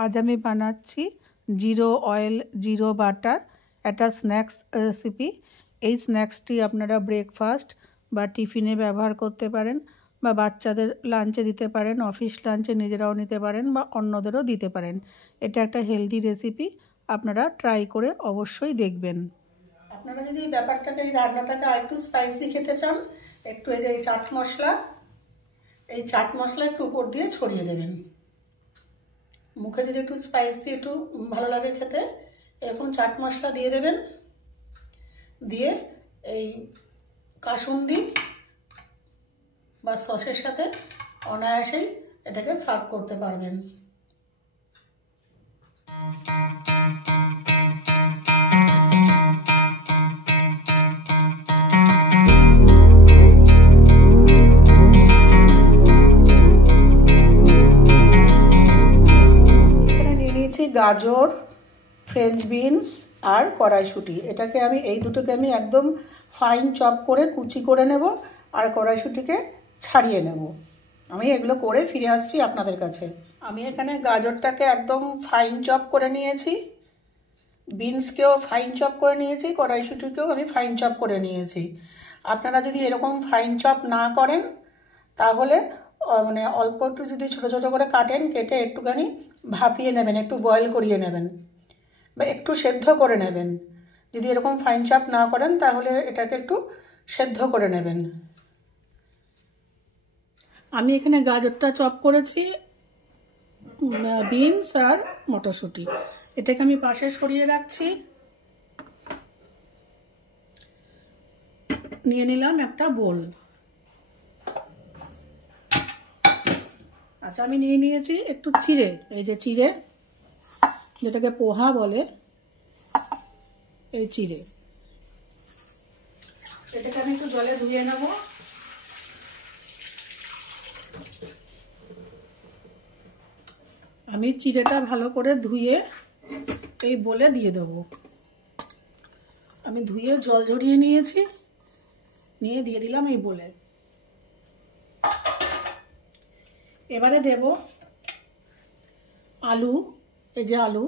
আজ আমি বানাচ্ছি জিরো অয়েল জিরো বাটার একটা স্ন্যাক্স রেসিপি। এই স্ন্যাক্সটি আপনারা ব্রেকফাস্ট বা টিফিনে ব্যবহার করতে পারেন, বা বাচ্চাদের লাঞ্চে দিতে পারেন, অফিস লাঞ্চে নিজেরাও নিতে পারেন, বা অন্যদেরও দিতে পারেন। এটা একটা হেলদি রেসিপি, আপনারা ট্রাই করে অবশ্যই দেখবেন। আপনারা যদি এই ব্যাপারটাকে, এই রান্নাটাকে আর একটু স্পাইসি খেতে চান, একটু এই যে চাট মশলা একটু উপর দিয়ে ছড়িয়ে দেবেন। মুখে যদি একটু স্পাইসি একটু ভালো লাগে খেতে, এরকম চাট মশলা দিয়ে দেবেন। দিয়ে এই কাসুন্দি বা সসের সাথে অনায়াসেই এটাকে সার্ভ করতে পারবেন। গাজর, ফ্রেঞ্চ বিনস আর কড়াইশুঁটি, এটাকে আমি এই দুটোকে আমি একদম ফাইন চপ করে কুচি করে নেব, আর কড়াইশুঁটিকে ছাড়িয়ে নেব। আমি এগুলো করে ফিরে আসছি আপনাদের কাছে। আমি এখানে গাজরটাকে একদম ফাইন চপ করে নিয়েছি, বিনসকেও ফাইন চপ করে নিয়েছি, কড়াইশুঁটিকেও আমি ফাইন চপ করে নিয়েছি। আপনারা যদি এরকম ফাইন চপ না করেন, তাহলে মানে অল্প একটু যদি ছোটো ছোটো করে কাটেন, কেটে একটুখানি ভাপিয়ে নেবেন, একটু বয়েল করিয়ে নেবেন বা একটু সেদ্ধ করে নেবেন। যদি এরকম ফাইন চপ না করেন, তাহলে এটাকে একটু সেদ্ধ করে নেবেন। আমি এখানে গাজরটা চপ করেছি, বিনস আর মটরশুঁটি, এটাকে আমি পাশে সরিয়ে রাখছি। নিয়ে নিলাম একটা বোল। আচ্ছা, আমি নিয়ে নিয়েছি একটু চিড়ে, এই যে চিড়ে, যেটাকে পোহা বলে, এই চিড়ে, এটাকে আমি একটু জলে ধুয়ে নেব। আমি চিড়েটা ভালো করে ধুয়ে এই বোলে দিয়ে দেবো। আমি ধুয়ে জল ঝরিয়ে নিয়েছি, নিয়ে দিয়ে দিলাম এই বোলে। এবারে দেব আলু, এই যে আলু,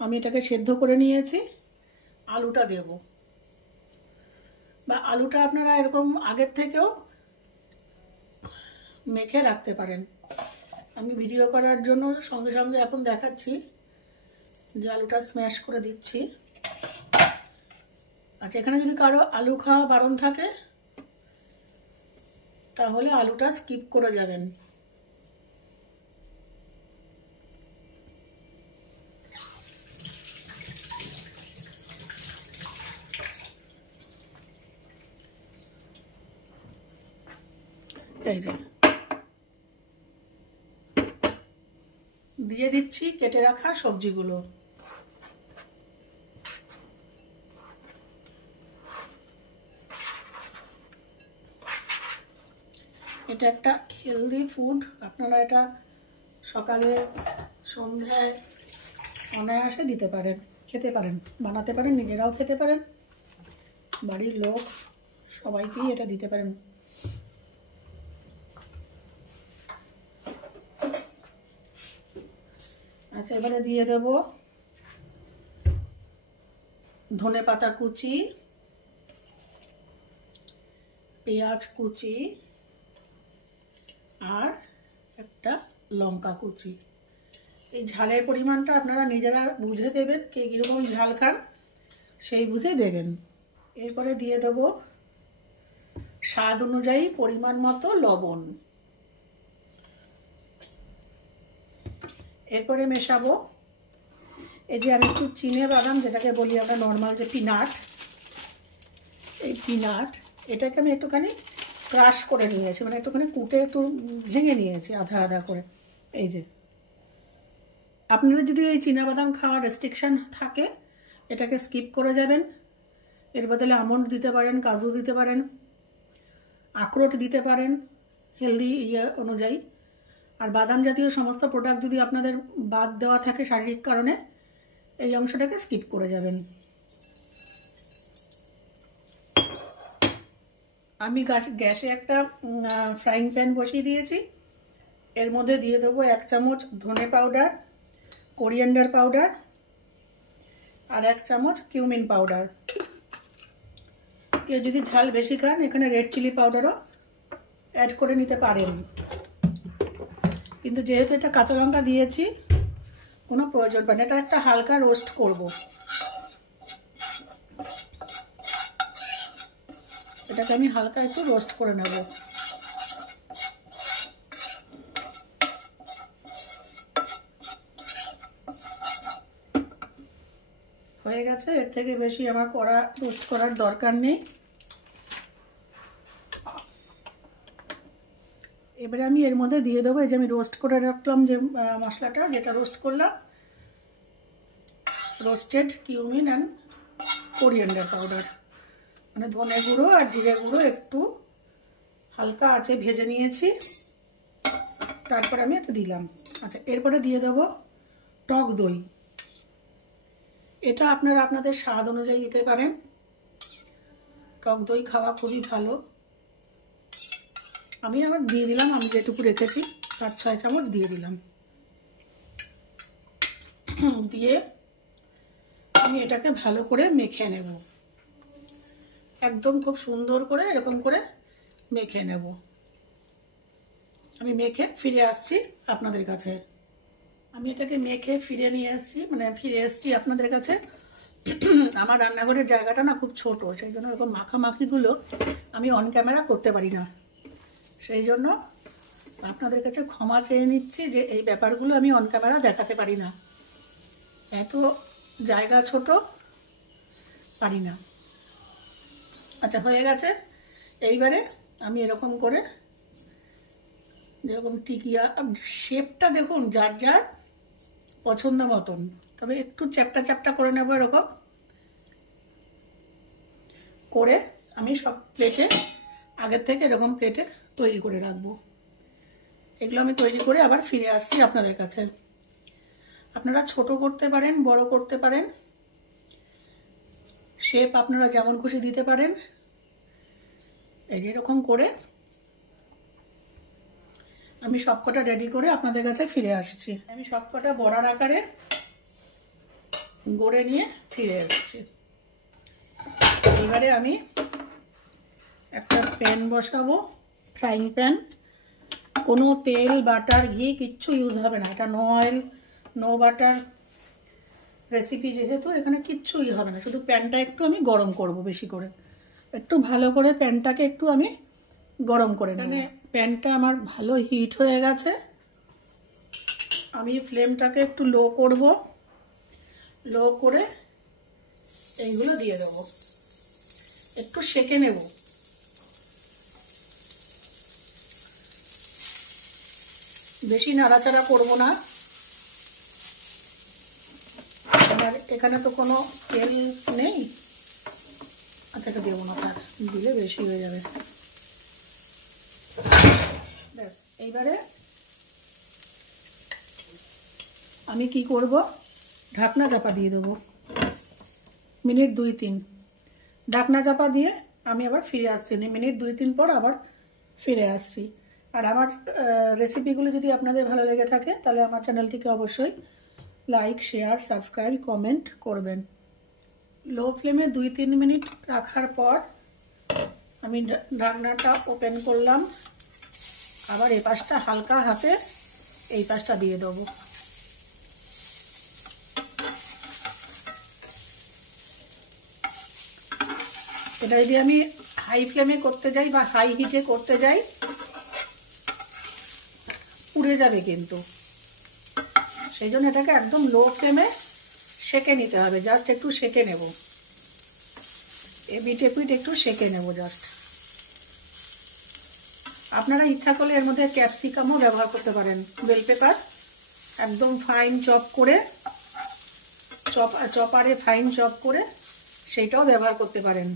আমি এটাকে সেদ্ধ করে নিয়েছি, আলুটা দেব। বা আলুটা আপনারা এরকম আগের থেকেও মেখে রাখতে পারেন। আমি ভিডিও করার জন্য সঙ্গে সঙ্গে এখন দেখাচ্ছি যে আলুটা স্ম্যাশ করে দিচ্ছি। আচ্ছা, এখানে যদি কারো আলু খাওয়া বারণ থাকে, তাহলে আলুটা স্কিপ করে যাবেন। এই যে দিয়ে দিচ্ছি কেটে রাখা সবজিগুলো। এটা একটা হেলদি ফুড, আপনারা এটা সকালে সন্ধ্যায় অনায়াসে দিতে পারেন, খেতে পারেন, বানাতে পারেন, নিজেরাও খেতে পারেন, বাড়ির লোক সবাইকেই এটা দিতে পারেন। আচ্ছা, এবারে দিয়ে দেব ধনে পাতা কুচি, পেঁয়াজ কুচি আর একটা লঙ্কা কুচি। এই ঝালের পরিমাণটা আপনারা নিজেরা বুঝে দেবেন, কে কীরকম ঝাল খান সেই বুঝে দেবেন। এরপরে দিয়ে দেব স্বাদ অনুযায়ী পরিমাণ মতো লবণ। এরপরে মেশাবো এই যে আমি একটু চিনে বাদাম, যেটাকে বলি আমরা নর্মাল যে পিনাট, এই পিনাট, এটাকে আমি একটুখানি ক্রাশ করে নিয়েছি, মানে একটুখানি কুটে একটু ভেঙে নিয়েছি আধা আধা করে। এই যে আপনাদের যদি এই চীনাবাদাম খাওয়ার রেস্ট্রিকশান থাকে, এটাকে স্কিপ করে যাবেন। এর বদলে আমন্ড দিতে পারেন, কাজু দিতে পারেন, আখরোট দিতে পারেন হেলদি অনুযায়ী। আর বাদাম জাতীয় সমস্ত প্রোডাক্ট যদি আপনাদের বাদ দেওয়া থাকে শারীরিক কারণে, এই অংশটাকে স্কিপ করে যাবেন। আমি গ্যাসে একটা ফ্রাইং প্যান বসিয়ে দিয়েছি, এর মধ্যে দিয়ে দেবো 1 চামচ ধনে পাউডার, কোরিয়ান্ডার পাউডার আর 1 চামচ কিউমিন পাউডার। কেউ যদি ঝাল বেশি খান এখানে রেড চিলি পাউডারও অ্যাড করে নিতে পারেন, কিন্তু যেহেতু এটা কাঁচা লঙ্কা দিয়েছি কোনো প্রয়োজন পড়ে না। এটা একটা হালকা রোস্ট করব। এটাকে আমি হালকা একটু রোস্ট করে নেব। হয়ে গেছে, এর থেকে বেশি আমার রোস্ট করার দরকার নেই। এবারে আমি এর মধ্যে দিয়ে দেবো এই যে আমি রোস্ট করে রাখলাম যে মশলাটা, যেটা রোস্ট করলাম, roasted cumin and coriander powder, মানে ধনে গুঁড়ো আর জিরে গুঁড়ো একটু হালকা আঁচে ভেজে নিয়েছি, তারপর আমি এটা দিলাম। আচ্ছা, এরপরে দিয়ে দেবো টক দই। এটা আপনারা আপনাদের স্বাদ অনুযায়ী দিতে পারেন। টক দই খাওয়া খুবই ভালো। আমি আবার দিয়ে দিলাম, আমি যেটুকু রেখেছি 5-6 চামচ দিয়ে দিলাম। দিয়ে আমি এটাকে ভালো করে মেখে নেব, একদম খুব সুন্দর করে এরকম করে মেখে নেব। আমি মেখে ফিরে আসছি আপনাদের কাছে। আমি এটাকে মেখে ফিরে এসছি আপনাদের কাছে। আমার রান্নাঘরের জায়গাটা না খুব ছোট, সেই জন্য এরকম মাখামাখিগুলো আমি অন ক্যামেরা করতে পারি না। সেই জন্য আপনাদের কাছে ক্ষমা চেয়ে নিচ্ছি যে এই ব্যাপারগুলো আমি অন ক্যামেরা দেখাতে পারি না, এত জায়গা ছোট, পারি না। আচ্ছা, হয়ে গেছে। এইবারে আমি এরকম করে, যেরকম টিকিয়া শেপটা দেখুন যার যার পছন্দ মতন, তবে একটু চ্যাপটা চ্যাপটা করে নেবো। এরকম করে আমি সব প্লেটে আগের থেকে এরকম প্লেটে তৈরি করে রাখবো। এগুলো আমি তৈরি করে আবার ফিরে আসছি আপনাদের কাছে। আপনারা ছোট করতে পারেন, বড় করতে পারেন, শেপ আপনারা যেমন খুশি দিতে পারেন। এই যে এরকম করে আমি সবকটা রেডি করে আপনাদের কাছে ফিরে আসছি। আমি সবকটা বড়ার আকারে গড়ে নিয়ে ফিরে আসছি। এবারে আমি একটা প্যান বসাবো, ফ্রাইং প্যান। কোনো তেল, বাটার, ঘি কিচ্ছু ইউজ হবে না। এটা no oil no butter recipe, যেহেতু এখানে কিচ্ছুই হবে না। শুধু প্যানটা একটু আমি গরম করব, বেশি করে একটু ভালো করে প্যানটাকে একটু আমি গরম করে নেব। প্যানটা আমার ভালো হিট হয়ে গেছে। আমি ফ্লেমটাকে একটু লো করব, লো করে এইগুলো দিয়ে দেব, একটু সেঁকে নেব। বেশি নাড়াচাড়া করব না, আর এখানে তো কোনো তেল নেই। আচ্ছা, এটা দেবো না, তার দিলে বেশি হয়ে যাবে। ব্যাস, এইবারে আমি কি করব, ঢাকনা চাপা দিয়ে দেবো মিনিট 2-3। ঢাকনা চাপা দিয়ে আমি আবার ফিরে আসছি, মিনিট 2-3 পর আবার ফিরে আসছি। আর আমার রেসিপিগুলো যদি আপনাদের ভালো লেগে থাকে তাহলে আমার চ্যানেলটিকে অবশ্যই লাইক, শেয়ার, সাবস্ক্রাইব, কমেন্ট করবেন। লো ফ্লেমে 2-3 মিনিট রাখার পর আমি ঢাকনাটা ওপেন করলাম। আবার এই পাশটা হালকা হাতে এই পাশটা দিয়ে দেবো। এটা যদি আমি হাই ফ্লেমে করতে যাই বা হাই হিটে করতে যাই পুড়ে যাবে কিন্তু, সেই জন্য এটাকে একদম লো ফ্লেমে সেঁকে নিতে হবে। জাস্ট একটু সেঁকে নেব, এপিট এপিট একটু সেঁকে নেব জাস্ট। আপনারা ইচ্ছা করলে এর মধ্যে ক্যাপসিকামও ব্যবহার করতে পারেন, বেল পেপার একদম ফাইন চপ করে, চপারে ফাইন চপ করে সেইটাও ব্যবহার করতে পারেন।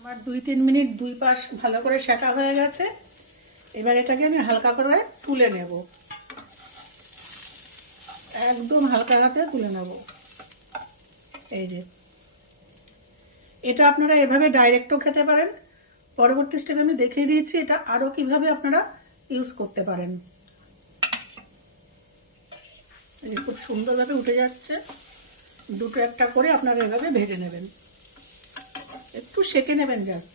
আমার 2-3 মিনিট দুই পাশ ভালো করে সেঁকা হয়ে গেছে। এবার এটাকে আমি হালকা করে তুলে নেব, একদম হালকা হাতে তুলে নেব। এই যে এটা আপনারা এভাবে ডাইরেক্টও খেতে পারেন। পরবর্তী স্টেপে আমি দেখিয়ে দিয়েছি এটা আরও কিভাবে আপনারা ইউজ করতে পারেন। এই খুব সুন্দরভাবে উঠে যাচ্ছে। দুটো একটা করে আপনারা এভাবে ভেজে নেবেন, একটু সেঁকে নেবেন জাস্ট।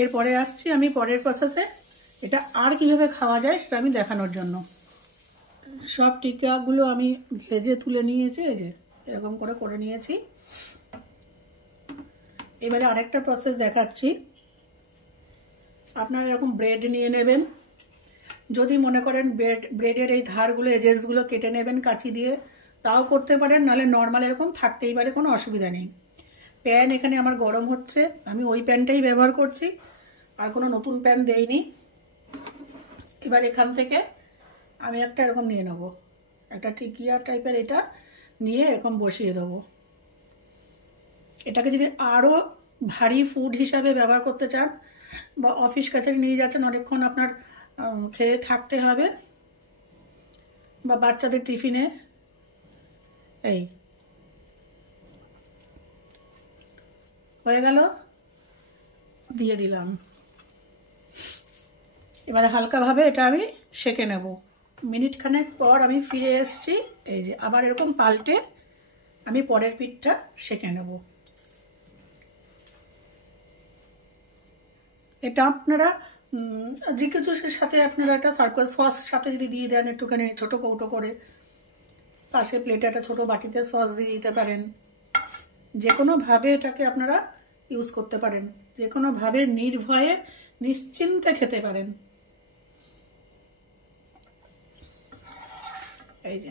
এরপরে আসছি আমি পরের প্রসেসে। এটা আর কিভাবে খাওয়া যায় সেটা আমি দেখানোর জন্য। সব টিকাগুলো আমি ভেজে তুলে নিয়েছি, এই যে এরকম করে করে নিয়েছি। এবারে আরেকটা প্রসেস দেখাচ্ছি। আপনারা এরকম ব্রেড নিয়ে নেবেন। যদি মনে করেন ব্রেডের এই ধারগুলো এজেসগুলো কেটে নেবেন কাঁচি দিয়ে, তাও করতে পারেন, নাহলে নর্মাল এরকম থাকতেই পারে, কোনো অসুবিধা নেই। প্যান এখানে আমার গরম হচ্ছে, আমি ওই প্যানটাই ব্যবহার করছি, আর কোনো নতুন প্যান দেইনি। এবার এখান থেকে আমি একটা এরকম নিয়ে নেব, একটা টিকিয়া টাইপের, এটা নিয়ে এরকম বসিয়ে দেবো। এটাকে যদি আরও ভারী ফুড হিসাবে ব্যবহার করতে চান, বা অফিস কাছারি নিয়ে যাচ্ছেন, অনেকক্ষণ আপনার খেয়ে থাকতে হবে, বা বাচ্চাদের টিফিনে, এই হয়ে গেল, দিয়ে দিলাম। এবারে হালকাভাবে এটা আমি সেঁকে নেব। মিনিট খানেক পর আমি ফিরে এসেছি। এই যে আবার এরকম পাল্টে আমি পরের পিঠটা সেঁকে নেব। এটা আপনারা যে কিছুর সাথে আপনারা একটা সার্কেল সস সাথে যদি দিয়ে দেন, একটুখানি ছোটো কৌটো করে, পাশে প্লেটে একটা ছোটো বাটিতে সস দিয়ে দিতে পারেন। যে কোনোভাবে এটাকে আপনারা ইউজ করতে পারেন, যে কোনোভাবে নির্ভয়ে নিশ্চিন্তে খেতে পারেন। এই যে